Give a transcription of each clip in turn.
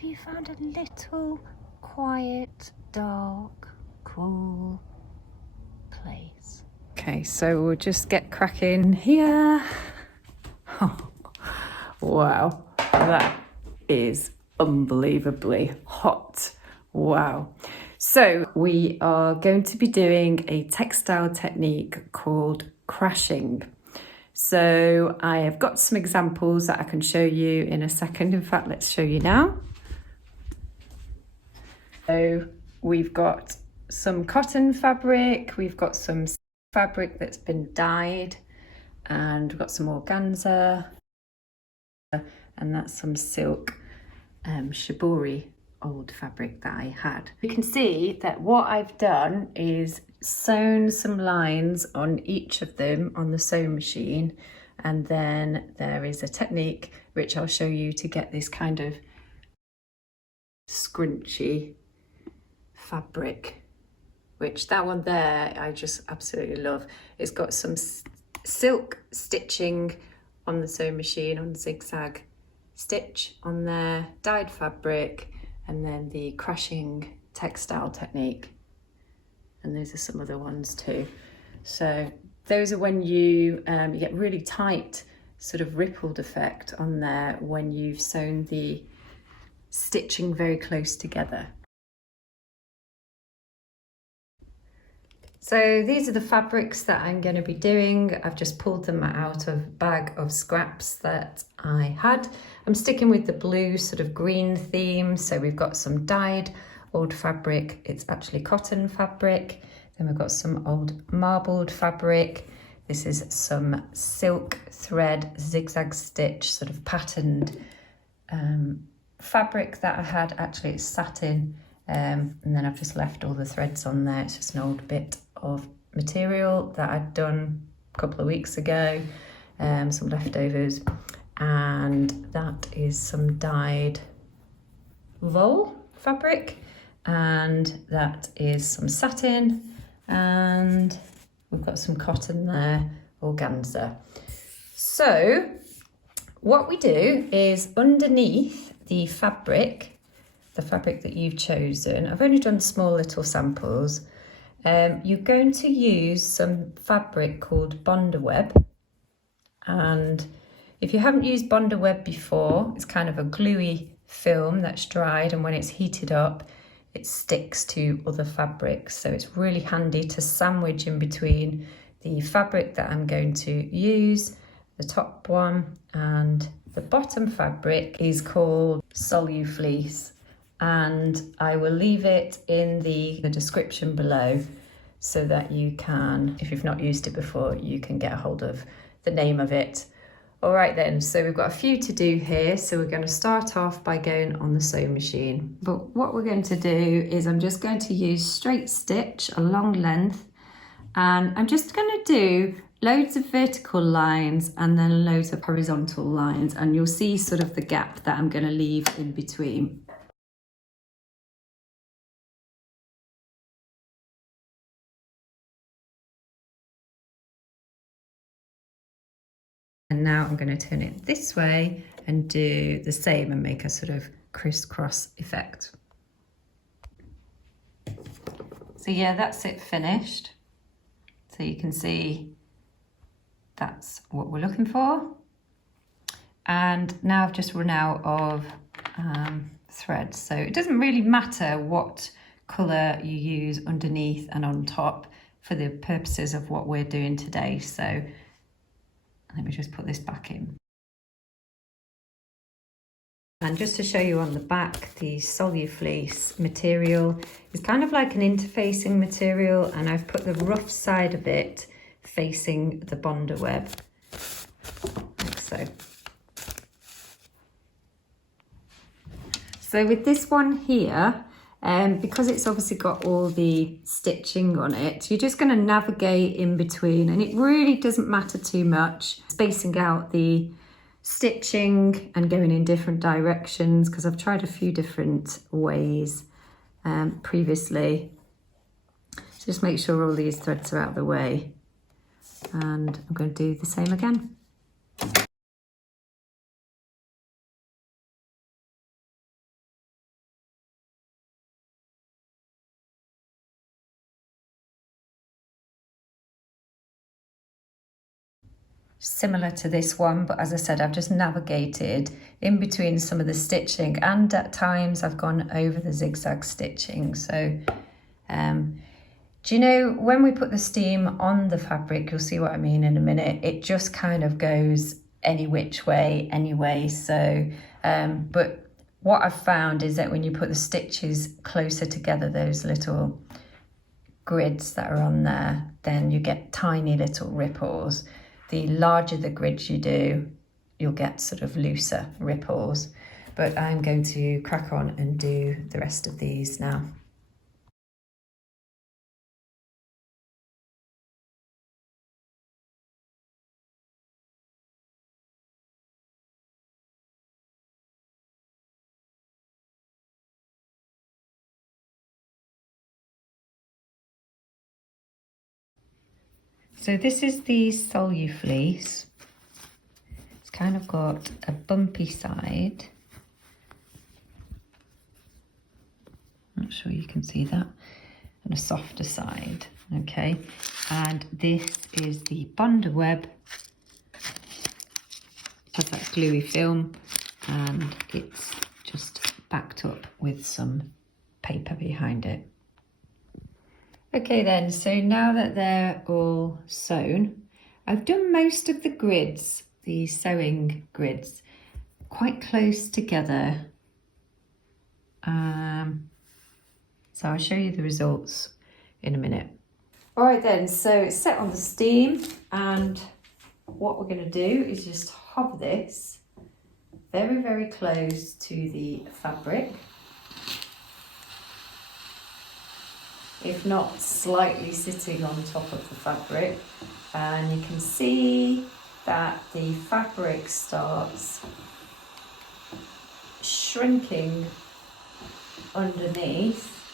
Have you found a little quiet, dark, cool place? Okay, so we'll just get cracking here. Oh, wow, that is unbelievably hot. Wow. So we are going to be doing a textile technique called crashing. So I have got some examples that I can show you in a second. In fact, let's show you now. So we've got some cotton fabric, we've got some fabric that's been dyed, and we've got some organza, and that's some silk shibori old fabric that I had. You can see that what I've done is sewn some lines on each of them on the sewing machine, and then there is a technique which I'll show you to get this kind of scrunchy fabric, which that one there I just absolutely love. It's got some silk stitching on the sewing machine, on zigzag stitch on there, dyed fabric, and then the crashing textile technique, and those are some other ones too. So those are when you get really tight sort of rippled effect on there when you've sewn the stitching very close together. So these are the fabrics that I'm going to be doing. I've just pulled them out of a bag of scraps that I had. I'm sticking with the blue sort of green theme. So we've got some dyed old fabric. It's actually cotton fabric. Then we've got some old marbled fabric. This is some silk thread zigzag stitch sort of patterned fabric that I had. Actually it's satin. And then I've just left all the threads on there. It's just an old bit of material that I'd done a couple of weeks ago, some leftovers, and that is some dyed wool fabric, and that is some satin, and we've got some cotton there, organza. So what we do is underneath the fabric that you've chosen, I've only done small little samples, you're going to use some fabric called bondaweb, and if you haven't used bondaweb before, it's kind of a gluey film that's dried, and when it's heated up it sticks to other fabrics, so it's really handy to sandwich in between the fabric that I'm going to use, the top one, and the bottom fabric is called Solufleece. And I will leave it in the description below so that you can, if you've not used it before, you can get a hold of the name of it. All right then, so we've got a few to do here. So we're going to start off by going on the sewing machine. But what we're going to do is I'm just going to use straight stitch, a long length, and I'm just going to do loads of vertical lines and then loads of horizontal lines, and you'll see sort of the gap that I'm going to leave in between. And now I'm going to turn it this way and do the same and make a sort of crisscross effect. So yeah, that's it finished. So you can see that's what we're looking for. And now I've just run out of thread. So it doesn't really matter what colour you use underneath and on top for the purposes of what we're doing today. So let me just put this back in. And just to show you on the back, the Solufleece material is kind of like an interfacing material, and I've put the rough side of it facing the bondaweb, like so. So with this one here, because it's obviously got all the stitching on it, you're just going to navigate in between, and it really doesn't matter too much spacing out the stitching and going in different directions, because I've tried a few different ways previously. So just make sure all these threads are out of the way, and I'm going to do the same again. similar to this one, but as I said, I've just navigated in between some of the stitching, and at times I've gone over the zigzag stitching. So do you know, when we put the steam on the fabric, you'll see what I mean in a minute, it just kind of goes any which way anyway. So but what I've found is that when you put the stitches closer together, those little grids that are on there, then you get tiny little ripples. The larger the grids you do, you'll get sort of looser ripples. But I'm going to crack on and do the rest of these now. So this is the Solufleece. It's kind of got a bumpy side. Not sure you can see that. And a softer side, okay? And this is the bondaweb. Has that gluey film, and it's just backed up with some paper behind it. Okay then, so now that they're all sewn, I've done most of the grids, the sewing grids, quite close together. So I'll show you the results in a minute. All right then, so it's set on the steam, and what we're going to do is just hover this very, very close to the fabric. If not slightly sitting on top of the fabric, and you can see that the fabric starts shrinking underneath,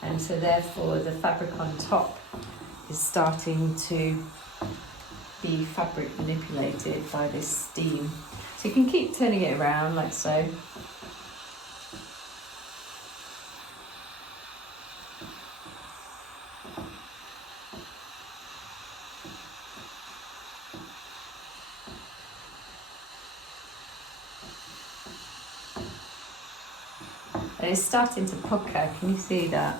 and so therefore the fabric on top is starting to be fabric manipulated by this steam. So you can keep turning it around like so. And it's starting to pucker, can you see that?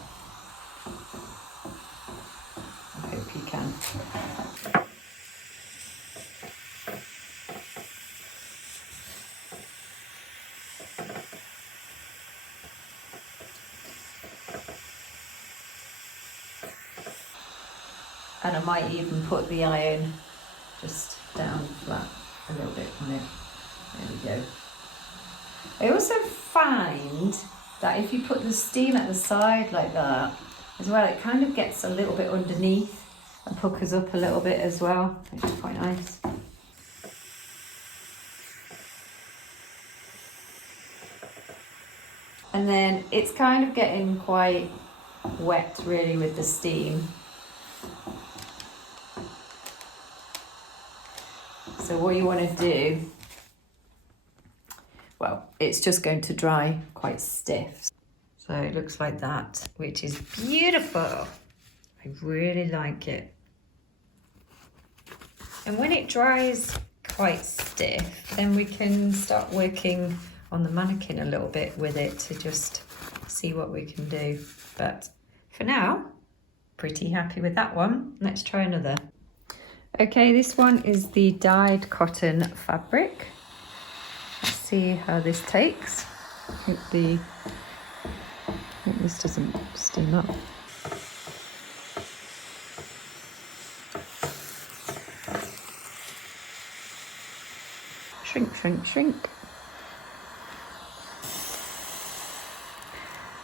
I hope you can. And I might even put the iron just down flat a little bit on it. There we go. I also find that if you put the steam at the side like that as well, it kind of gets a little bit underneath and puckers up a little bit as well, which is quite nice. And then it's kind of getting quite wet really with the steam. So what you want to do, well, it's just going to dry quite stiff. So it looks like that, which is beautiful. I really like it. And when it dries quite stiff, then we can start working on the mannequin a little bit with it to just see what we can do. But for now, pretty happy with that one. Let's try another. Okay, this one is the dyed cotton fabric. Let's see how this takes. I think this doesn't steam up. Shrink, shrink, shrink.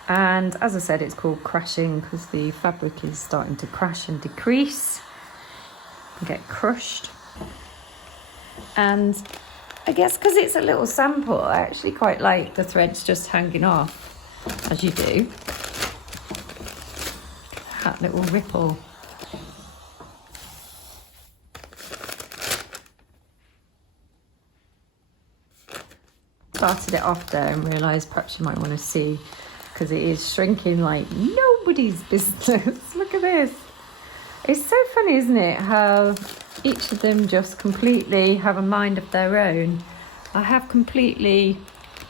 And as I said, it's called crashing because the fabric is starting to crash and decrease and get crushed. And I guess because it's a little sample, I actually quite like the threads just hanging off, as you do. That little ripple. Started it off there and realised perhaps you might want to see, because it is shrinking like nobody's business. Look at this. It's so funny, isn't it, how each of them just completely have a mind of their own. I have completely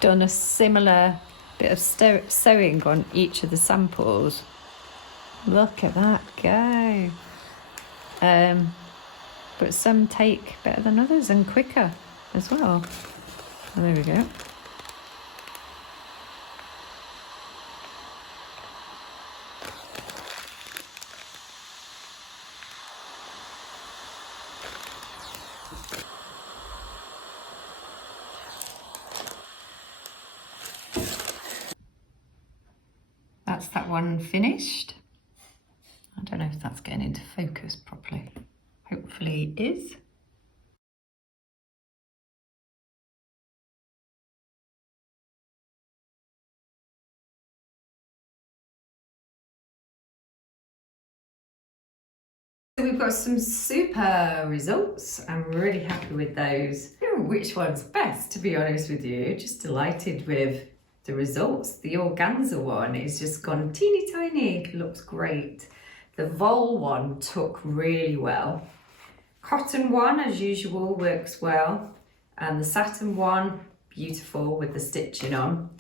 done a similar bit of sewing on each of the samples. Look at that go. But some take better than others and quicker as well. Oh, there we go. That's that one finished. I don't know if that's getting into focus properly. Hopefully it is. So we've got some super results. I'm really happy with those. I don't know which one's best, to be honest with you. Just delighted with the results. The organza one is just gone teeny tiny. It looks great. The voile one took really well. Cotton one, as usual, works well. And the satin one, beautiful with the stitching on.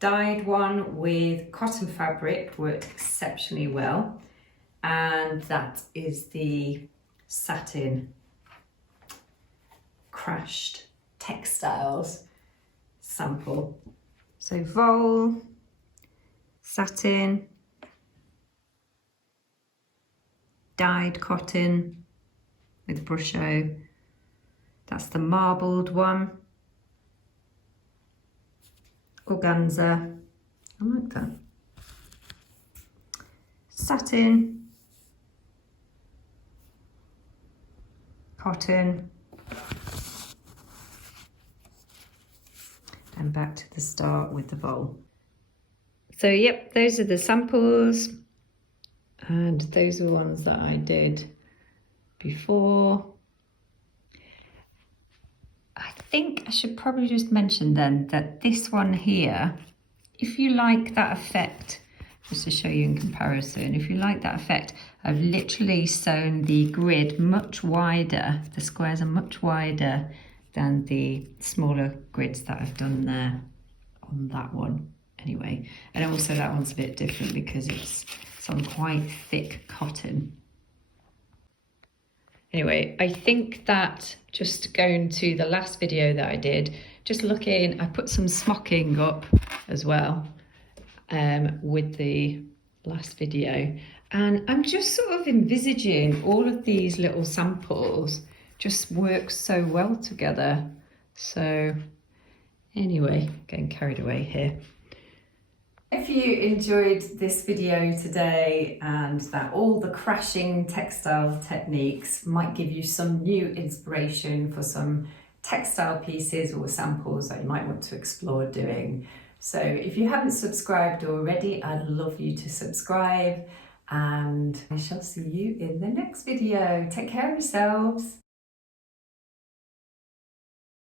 Dyed one with cotton fabric worked exceptionally well. And that is the satin crashed textiles sample. So voile, satin, dyed cotton with brusho. That's the marbled one. Organza, I like that. Satin, cotton, and back to the start with the voile. So yep, those are the samples, and those are the ones that I did before. I think I should probably just mention then that this one here, if you like that effect, just to show you in comparison, if you like that effect, I've literally sewn the grid much wider. The squares are much wider than the smaller grids that I've done there on that one anyway. And also that one's a bit different because it's on quite thick cotton. Anyway, I think that just going to the last video that I did, just looking, I put some smocking up as well with the last video. And I'm just sort of envisaging all of these little samples just work so well together. So anyway, getting carried away here. If you enjoyed this video today and that all the crashing textile techniques might give you some new inspiration for some textile pieces or samples that you might want to explore doing. So if you haven't subscribed already, I'd love you to subscribe, and I shall see you in the next video. Take care of yourselves.